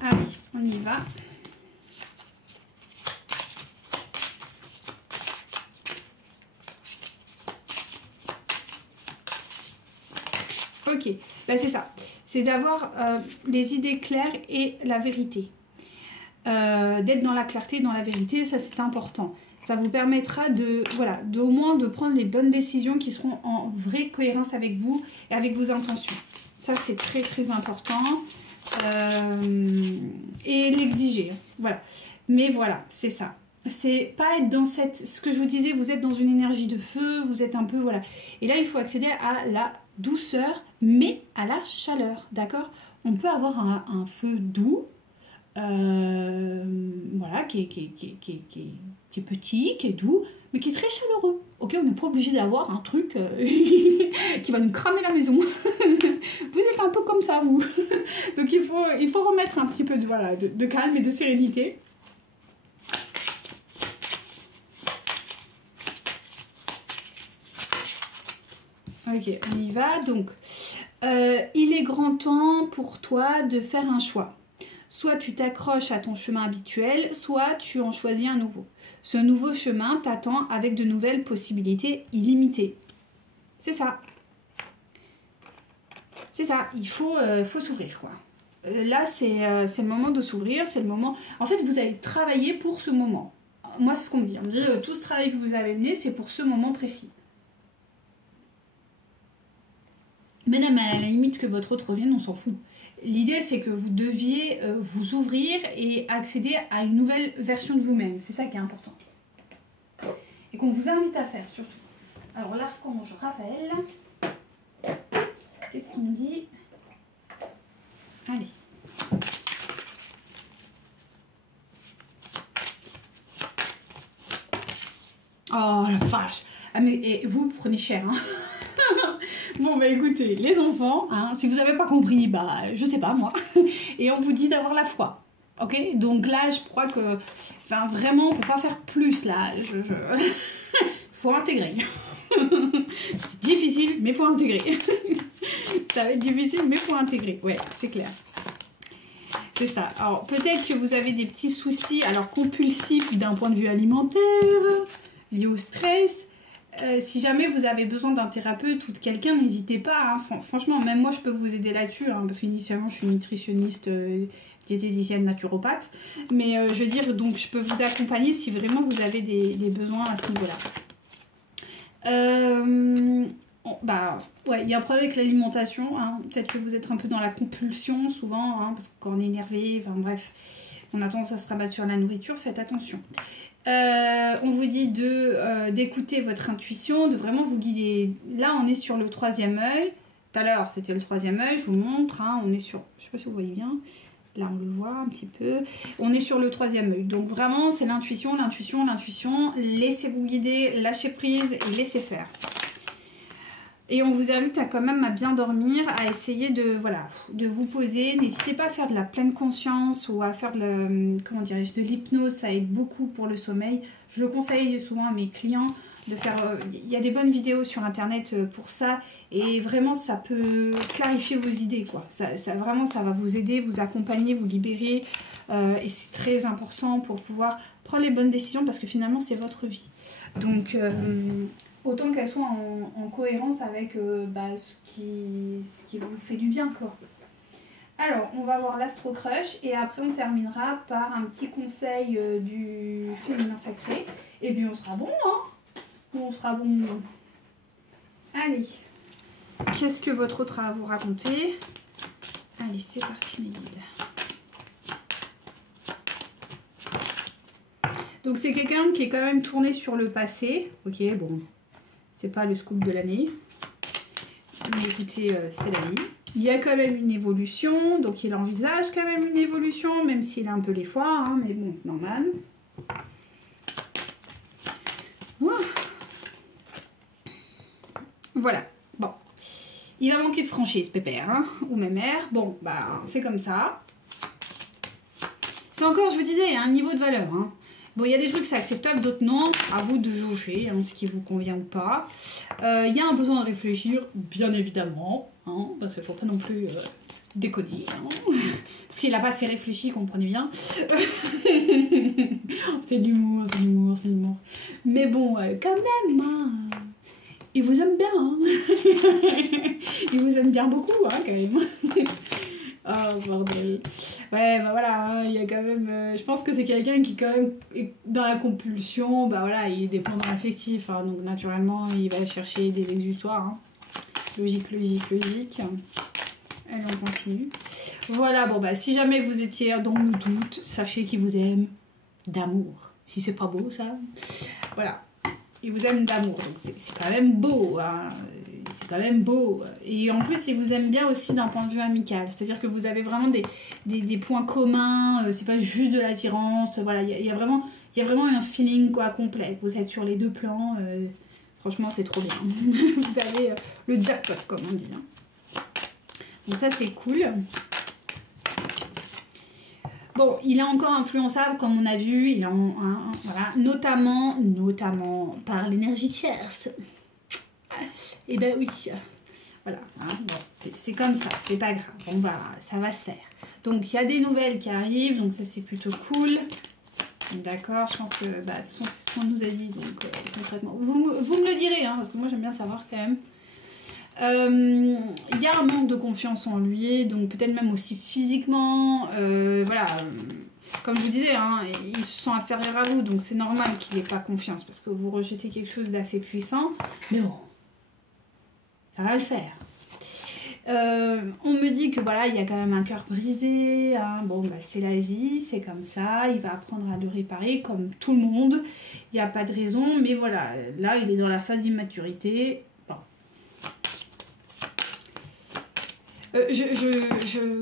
Allez, on y va. Ok, ben c'est ça. C'est d'avoir les idées claires et la vérité. D'être dans la clarté, dans la vérité, ça c'est important. Ça vous permettra de, voilà, au moins de prendre les bonnes décisions qui seront en vraie cohérence avec vous et avec vos intentions. Ça c'est très très important. Et l'exiger, voilà. Mais voilà, c'est ça. C'est pas être dans cette, ce que je vous disais, vous êtes dans une énergie de feu, vous êtes un peu, voilà. Et là, il faut accéder à la douceur, mais à la chaleur, d'accord? On peut avoir un feu doux, voilà, qui est petit, qui est doux, mais qui est très chaleureux. Ok, on n'est pas obligé d'avoir un truc qui va nous cramer la maison. Vous êtes un peu comme ça, vous. Donc il faut remettre un petit peu de, voilà, de calme et de sérénité. Ok, on y va. Donc, il est grand temps pour toi de faire un choix. Soit tu t'accroches à ton chemin habituel, soit tu en choisis un nouveau. Ce nouveau chemin t'attend avec de nouvelles possibilités illimitées. C'est ça. C'est ça, il faut s'ouvrir, quoi. Là, c'est le moment de s'ouvrir, c'est le moment... En fait, vous allez travailler pour ce moment. Moi, c'est ce qu'on me dit. On me dit, tout ce travail que vous avez mené, c'est pour ce moment précis. Même à la limite que votre autre revienne, on s'en fout. L'idée, c'est que vous deviez vous ouvrir et accéder à une nouvelle version de vous-même. C'est ça qui est important. Et qu'on vous invite à faire, surtout. Alors, l'archange Raphaël, qu'est-ce qu'il nous dit? Allez. Oh, la vache. Ah, mais et vous prenez cher, hein. Bon bah écoutez, les enfants, hein, si vous n'avez pas compris, bah je sais pas moi, et on vous dit d'avoir la foi, ok? Donc là je crois que, enfin vraiment on peut pas faire plus là, faut intégrer. C'est difficile mais faut intégrer. Ça va être difficile mais faut intégrer, ouais c'est clair. C'est ça. Alors peut-être que vous avez des petits soucis, alors compulsifs d'un point de vue alimentaire, liés au stress. Si jamais vous avez besoin d'un thérapeute ou de quelqu'un, n'hésitez pas. Hein. Franchement, même moi, je peux vous aider là-dessus. Hein, parce qu'initialement, je suis nutritionniste, diététicienne, naturopathe. Mais je veux dire, donc, je peux vous accompagner si vraiment vous avez des besoins à ce niveau-là. Bah, Ouais, il y a un problème avec l'alimentation, hein. Peut-être que vous êtes un peu dans la compulsion souvent, hein, parce que quand on est énervé, enfin bref, on a tendance à se rabattre sur la nourriture, faites attention. On vous dit d'écouter votre intuition, de vraiment vous guider. Là, on est sur le troisième œil. Tout à l'heure, c'était le troisième œil, je vous montre, hein, on est sur, je sais pas si vous voyez bien, là on le voit un petit peu, on est sur le troisième œil. Donc vraiment, c'est l'intuition, l'intuition, l'intuition, laissez-vous guider, lâchez prise et laissez faire. Et on vous invite à quand même à bien dormir, à essayer de, voilà, de vous poser. N'hésitez pas à faire de la pleine conscience ou à faire de, comment dirais-je, de l'hypnose, ça aide beaucoup pour le sommeil. Je le conseille souvent à mes clients de faire, il y a des bonnes vidéos sur internet pour ça et vraiment ça peut clarifier vos idées quoi. Vraiment ça va vous aider, vous accompagner, vous libérer et c'est très important pour pouvoir prendre les bonnes décisions parce que finalement c'est votre vie. Donc autant qu'elle soit en cohérence avec ce qui vous fait du bien quoi. Alors on va voir l'Astro Crush et après on terminera par un petit conseil du féminin sacré et puis on sera bon hein. On sera bon. Allez, qu'est-ce que votre autre a à vous raconter? Allez, c'est parti mes guides. Donc c'est quelqu'un qui est quand même tourné sur le passé. Ok, bon, c'est pas le scoop de l'année. Mais écoutez, c'est la vie. Il y a quand même une évolution, donc il envisage quand même une évolution, même s'il a un peu les foires, hein, mais bon, c'est normal. Voilà, bon, il va manquer de franchise, pépère, hein, ou même mère, bon, bah, c'est comme ça. C'est encore, je vous disais, un niveau de valeur, hein. Bon, il y a des trucs, c'est acceptable, d'autres non, à vous de jauger, hein, ce qui vous convient ou pas. Il y a un besoin de réfléchir, bien évidemment, hein, parce qu'il ne faut pas non plus déconner, hein, parce qu'il n'a pas assez réfléchi, comprenez bien. C'est de l'humour, c'est de l'humour, c'est de l'humour. Mais bon, quand même, hein. Il vous aime bien, hein. Il vous aime bien beaucoup, hein, quand même. Oh, bordel. Ouais, bah voilà, il y a quand même... je pense que c'est quelqu'un qui, quand même, est dans la compulsion. Bah voilà, il est dépendant affectif, hein, donc naturellement, il va chercher des exutoires. Hein. Logique, logique, logique. Allez, on continue. Voilà, bon, bah si jamais vous étiez dans le doute, sachez qu'il vous aime d'amour. Si c'est pas beau, ça. Voilà. Il vous aime d'amour, donc c'est quand même beau, hein. C'est quand même beau. Et en plus, il vous aime bien aussi d'un point de vue amical, c'est-à-dire que vous avez vraiment des points communs, c'est pas juste de l'attirance, voilà, il y a vraiment un feeling quoi, complet. Vous êtes sur les deux plans, franchement c'est trop bien. Vous avez le jackpot comme on dit. Hein. Donc ça c'est cool. Bon, il est encore influençable, comme on a vu, il est voilà, notamment par l'énergie tierce. Et ben oui, voilà, hein, bon, c'est comme ça, c'est pas grave, ça va se faire. Donc il y a des nouvelles qui arrivent, donc ça c'est plutôt cool. D'accord, je pense que bah, c'est ce qu'on nous a dit, donc concrètement. Vous me le direz, hein, parce que moi j'aime bien savoir quand même. Il y a un manque de confiance en lui, donc peut-être même aussi physiquement, voilà, comme je vous disais, hein, il se sent inférieur à vous, donc c'est normal qu'il n'ait pas confiance, parce que vous rejetez quelque chose d'assez puissant, mais bon, ça va le faire. On me dit que voilà, il y a quand même un cœur brisé, hein, bon bah c'est la vie, c'est comme ça, il va apprendre à le réparer comme tout le monde, il n'y a pas de raison, mais voilà, là il est dans la phase d'immaturité.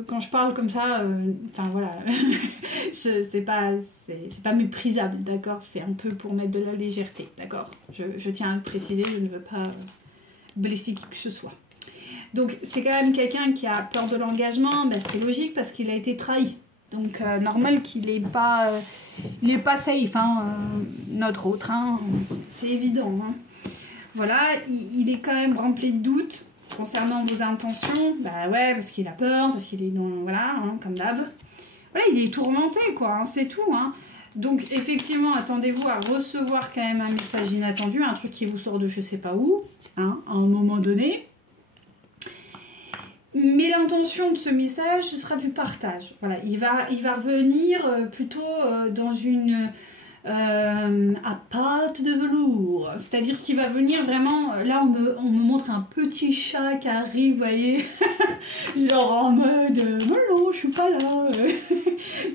Quand je parle comme ça, enfin voilà, c'est pas méprisable, d'accord? C'est un peu pour mettre de la légèreté, d'accord? Je tiens à le préciser, je ne veux pas blesser qui que ce soit. Donc c'est quand même quelqu'un qui a peur de l'engagement, ben, c'est logique parce qu'il a été trahi. Donc normal qu'il n'est pas, safe, hein, notre autre, hein, c'est évident. Hein. Voilà, il est quand même rempli de doutes. Concernant vos intentions, bah ouais, parce qu'il a peur, parce qu'il est dans... Voilà, hein, comme d'hab. Voilà, il est tourmenté, quoi, hein, c'est tout. Hein. Donc, effectivement, attendez-vous à recevoir quand même un message inattendu, un truc qui vous sort de je sais pas où, hein, à un moment donné. Mais l'intention de ce message, ce sera du partage. Voilà, il va revenir plutôt dans une... à pâte de velours. C'est-à-dire qu'il va venir vraiment... Là, on me montre un petit chat qui arrive, vous voyez, genre en mode non, je suis pas là.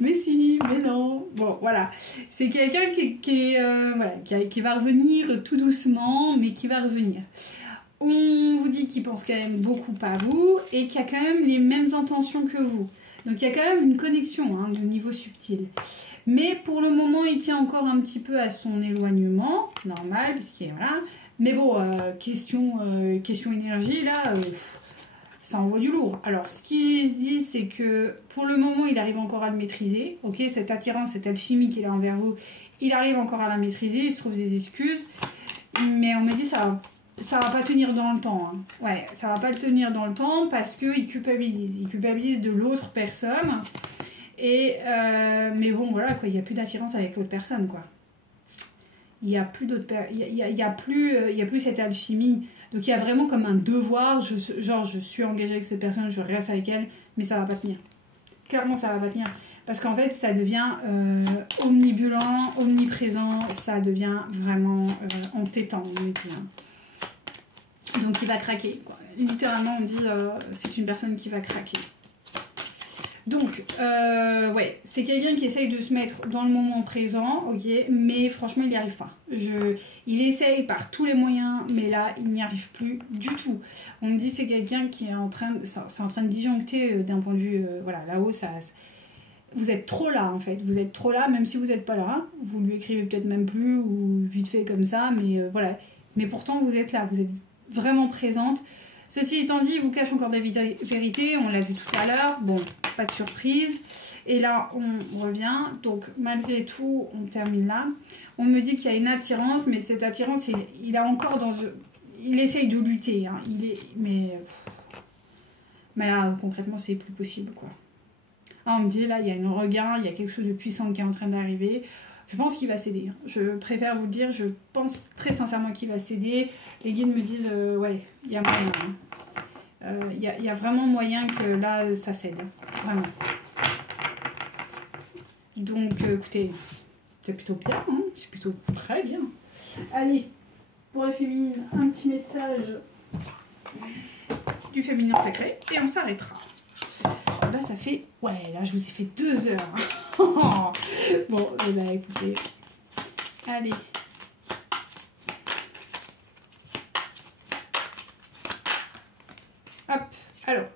Mais si, mais non. Bon, voilà. C'est quelqu'un qui va revenir tout doucement, mais qui va revenir. On vous dit qu'il pense quand même beaucoup à vous et qu'il y a quand même les mêmes intentions que vous. Donc il y a quand même une connexion hein, de niveau subtil. Mais pour le moment, il tient encore un petit peu à son éloignement, normal, parce qu'il est voilà. Mais bon, question énergie, là, ça envoie du lourd. Alors, ce qu'il se dit, c'est que pour le moment, il arrive encore à le maîtriser. Ok, cette attirance, cette alchimie qu'il a envers vous, il arrive encore à la maîtriser, il se trouve des excuses. Mais on me dit ça va pas tenir dans le temps. Hein. Ouais, ça va pas le tenir dans le temps parce qu'il culpabilise. Il culpabilise de l'autre personne. Et mais bon, voilà, quoi, il n'y a plus d'attirance avec l'autre personne, quoi. Il n'y a plus d'autres il y a plus cette alchimie. Donc il y a vraiment comme un devoir, genre je suis engagée avec cette personne, je reste avec elle, mais ça va pas tenir. Clairement, ça va pas tenir. Parce qu'en fait, ça devient omnibulant, omniprésent, ça devient vraiment entêtant, on me dit. Hein. Donc il va craquer, quoi. Littéralement, on dit c'est une personne qui va craquer. Donc, ouais, c'est quelqu'un qui essaye de se mettre dans le moment présent, ok, mais franchement, il n'y arrive pas. Il essaye par tous les moyens, mais là, il n'y arrive plus du tout. On me dit c'est quelqu'un qui est en train de disjoncter d'un point de vue, voilà, là-haut, vous êtes trop là, en fait. Vous êtes trop là, même si vous n'êtes pas là. Vous lui écrivez peut-être même plus, ou vite fait comme ça, mais voilà. Mais pourtant, vous êtes là, vous êtes vraiment présente. Ceci étant dit, il vous cache encore des vérités, on l'a vu tout à l'heure, bon, pas de surprise. Et là, on revient, donc malgré tout, on termine là. On me dit qu'il y a une attirance, mais cette attirance, il a encore dans... Il essaye de lutter, hein, mais là, concrètement, c'est plus possible, quoi. Ah, on me dit, là, il y a une regain, il y a quelque chose de puissant qui est en train d'arriver. Je pense qu'il va céder. Hein. Je préfère vous le dire, je pense très sincèrement qu'il va céder. Les guides me disent, ouais, il y a moyen. Il y a vraiment moyen que là, ça cède. Vraiment. Donc, écoutez, c'est plutôt bien. Hein, c'est plutôt très bien. Allez, pour les féminines, un petit message du féminin sacré. Et on s'arrêtera. Là, ça fait... Ouais, là, je vous ai fait 2 heures. Bon, eh ben, écoutez. Allez. Hop, alors.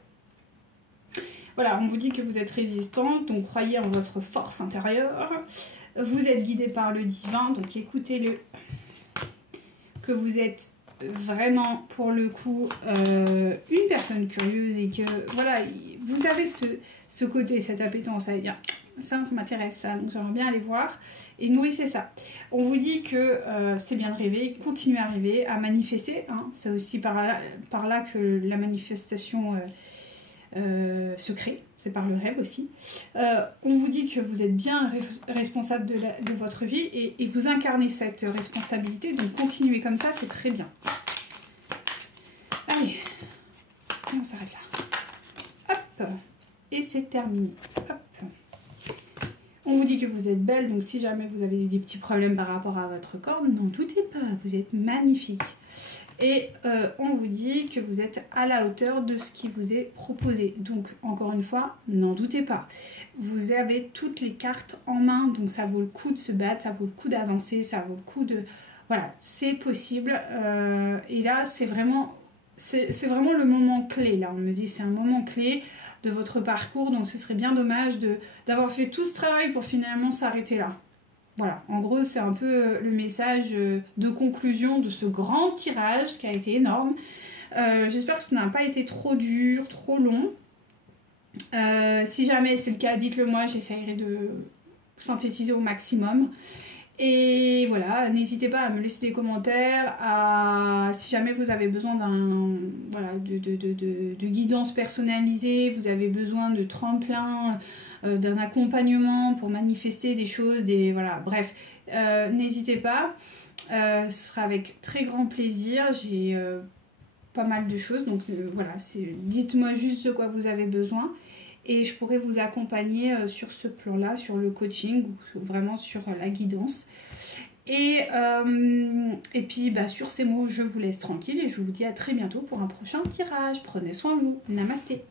Voilà, on vous dit que vous êtes résistante, donc croyez en votre force intérieure. Vous êtes guidé par le divin, donc écoutez-le. Que vous êtes vraiment, pour le coup, une personne curieuse et que, voilà, vous avez ce côté, cette appétence à dire ça m'intéresse, ça, donc j'aimerais bien aller voir et nourrissez ça. On vous dit que c'est bien de rêver, continuez à rêver, à manifester, hein, c'est aussi par là que la manifestation se crée, c'est par le rêve aussi. On vous dit que vous êtes bien responsable de votre vie et vous incarnez cette responsabilité, donc continuez comme ça, c'est très bien. Allez, et on s'arrête là. Hop, et c'est terminé. Hop. On vous dit que vous êtes belle, donc si jamais vous avez des petits problèmes par rapport à votre corps, n'en doutez pas, vous êtes magnifique. Et on vous dit que vous êtes à la hauteur de ce qui vous est proposé. Donc, encore une fois, n'en doutez pas. Vous avez toutes les cartes en main, donc ça vaut le coup de se battre, ça vaut le coup d'avancer, ça vaut le coup de... Voilà, c'est possible. Et là, c'est vraiment le moment clé, là. On me dit c'est un moment clé de votre parcours, donc ce serait bien dommage d'avoir fait tout ce travail pour finalement s'arrêter là. Voilà, en gros, c'est un peu le message de conclusion de ce grand tirage qui a été énorme. J'espère que ça n'a pas été trop dur, trop long. Si jamais c'est le cas, dites-le moi, j'essaierai de synthétiser au maximum. Et voilà, n'hésitez pas à me laisser des commentaires, si jamais vous avez besoin de guidance personnalisée, vous avez besoin de tremplin, d'un accompagnement pour manifester des choses, voilà, bref, n'hésitez pas, ce sera avec très grand plaisir. J'ai pas mal de choses, donc voilà, dites-moi juste de quoi vous avez besoin. et je pourrai vous accompagner sur ce plan-là, sur le coaching ou vraiment sur la guidance. Et puis bah, sur ces mots, je vous laisse tranquille et je vous dis à très bientôt pour un prochain tirage. Prenez soin de vous. Namasté.